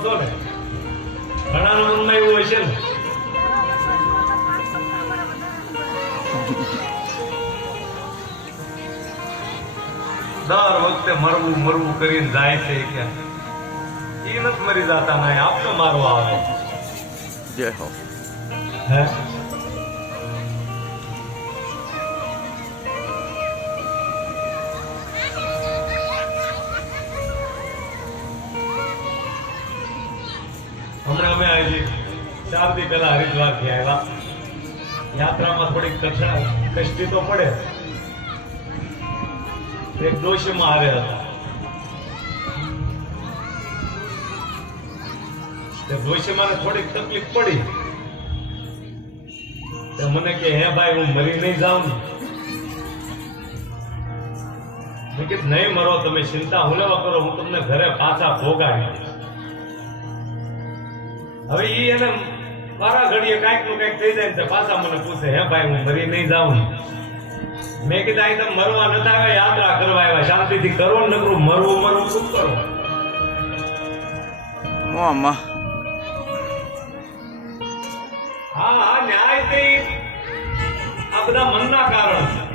છો ને ઘણાના મનમાં એવું હોય છે ને દર વખતે મરવું મરવું કરીને જાય છે કે એ નથી મરી જતા ના આપને મારવા આવે જય હો હે હમણાં અમે આવી 4 દી પહેલા હરિદ્વાર થી આવ્યા યાત્રામાં થોડીક કષ્ટી તો પડે એક ડોશીમાં હારે હતા તે ડોશીમાને થોડીક તકલીફ પડી તે મને કે હે ભાઈ હું મરી નહીં જાઉં ને મેં કીધું નહીં મરો તમે ચિંતા હુલેવા કરો હું તમને ઘરે પાછા ભોગાડી હવે ઈ એને મારા ઘડીએ કાંઈક નું કાંઈક થઈ જાય ને પાછા મને પૂછે હે ભાઈ હું મરી નહીં જાઉં મેં કીધું અહીં તમે મરવા નથી આવ્યા યાત્રા કરવા આવ્યા શાંતિથી કરો ને નકરું મરવું મરવું શું કરો મામા હા હા ન્યાય તે આ બધા મનના કારણ છે